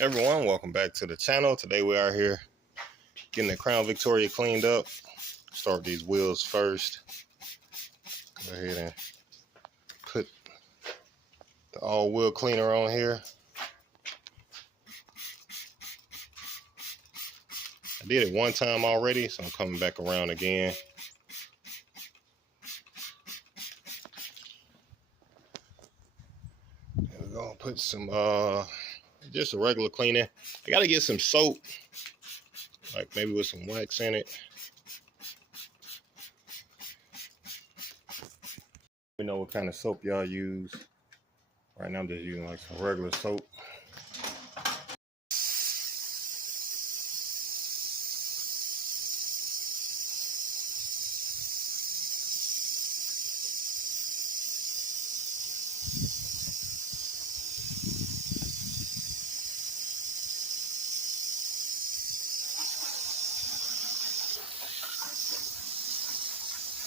Everyone, welcome back to the channel. Today we are here getting the Crown Victoria cleaned up. Start these wheels first. Go ahead and put the all wheel cleaner on here. I did it one time already, so I'm coming back around again. There we go. Put some just a regular cleaning. I gotta get some soap, like maybe with some wax in it. We know what kind of soap y'all use. Right now I'm just using like some regular soap.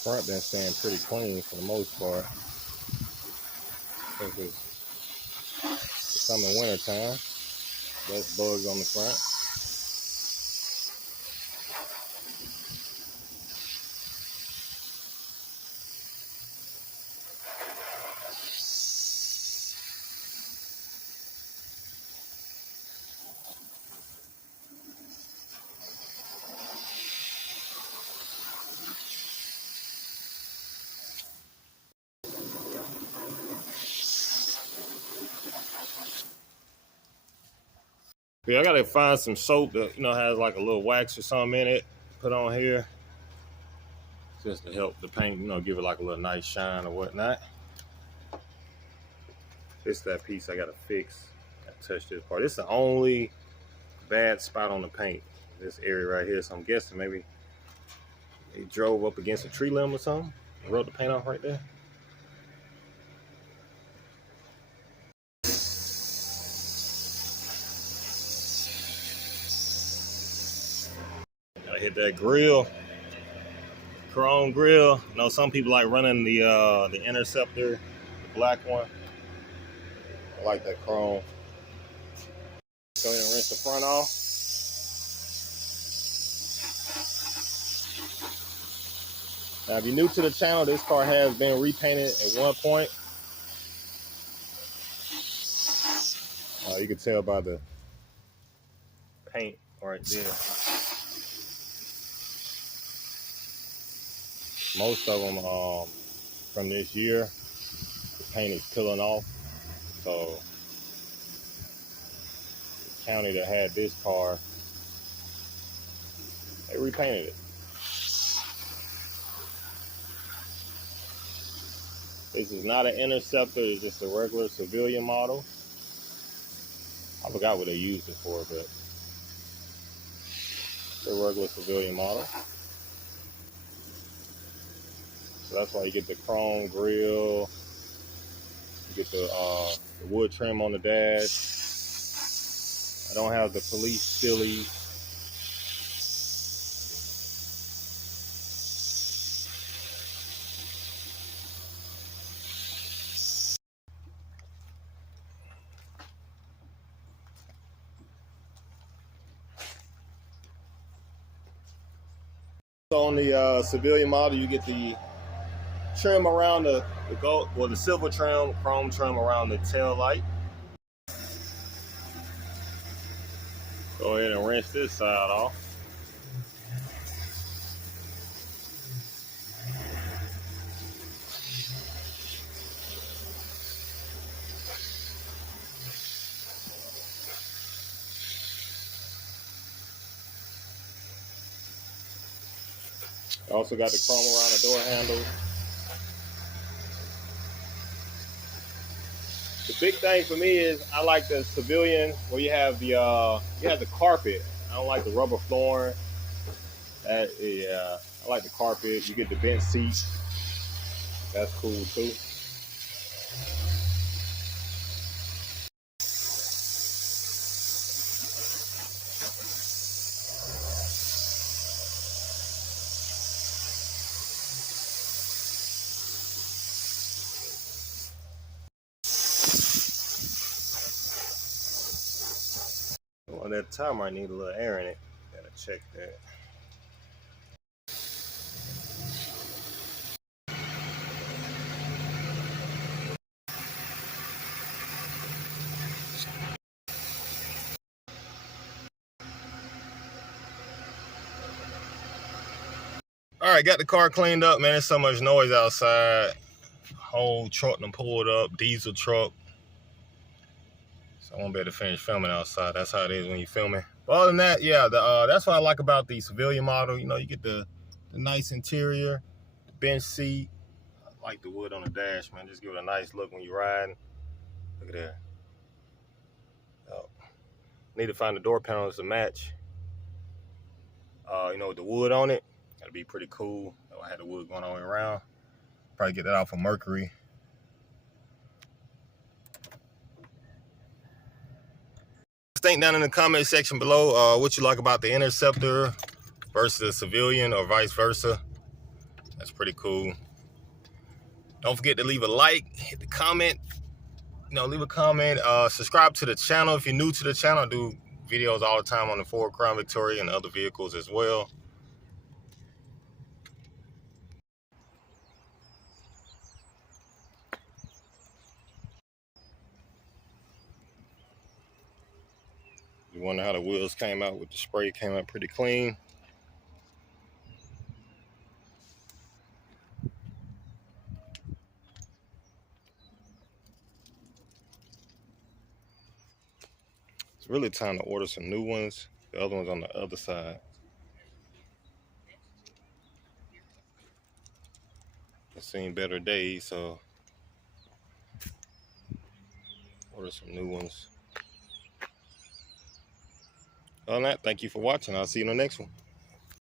Front been staying pretty clean for the most part. Since it's coming winter time, less bugs on the front. Yeah, I gotta find some soap that has like a little wax or something in it. Put on here just to help the paint, give it like a little nice shine or whatnot. It's that piece I gotta fix. I touched this part. It's the only bad spot on the paint. This area right here. So I'm guessing maybe they drove up against a tree limb or something and rubbed the paint off right there. Gotta hit that grill. Chrome grill. Some people like running the Interceptor, the black one. I like that chrome. Go ahead and rinse the front off. Now, if you're new to the channel, this car has been repainted at one point. You can tell by the paint right there. Most of them from this year, the paint is peeling off. So the county that had this car, they repainted it. This is not an Interceptor, it's just a regular civilian model. I forgot what they used it for, but it's a regular civilian model. So that's why you get the chrome grille, you get the wood trim on the dash. I don't have the police sillies. So on the civilian model, you get the trim around the gold, well, the silver trim, chrome trim around the tail light. Go ahead and rinse this side off. I also got the chrome around the door handle. The big thing for me is I like the civilian where you have the carpet. I don't like the rubber flooring. I like the carpet. You get the bench seat. That's cool too. But that tire might need a little air in it. Gotta check that. All right, got the car cleaned up, man. There's so much noise outside. Whole truck done pulled up, diesel truck. So I won't be able to finish filming outside. That's how it is when you're filming. But other than that, yeah, that's what I like about the civilian model. You know, you get the nice interior, the bench seat. I like the wood on the dash, man. Just give it a nice look when you're riding. Look at that. Oh. Need to find the door panels to match. You know, with the wood on it. That'd be pretty cool. I had the wood going all the way around. Probably get that off of Mercury. Think down in the comment section below what you like about the Interceptor versus the Civilian or vice versa. That's pretty cool. Don't forget to leave a like, hit the comment, you know, leave a comment, subscribe to the channel if you're new to the channel. I do videos all the time on the Ford Crown Victoria and other vehicles as well. You wonder how the wheels came out with the spray. Came out pretty clean. It's really time to order some new ones. The other one's on the other side. I've seen better days, so order some new ones. Other than that, thank you for watching. I'll see you in the next one.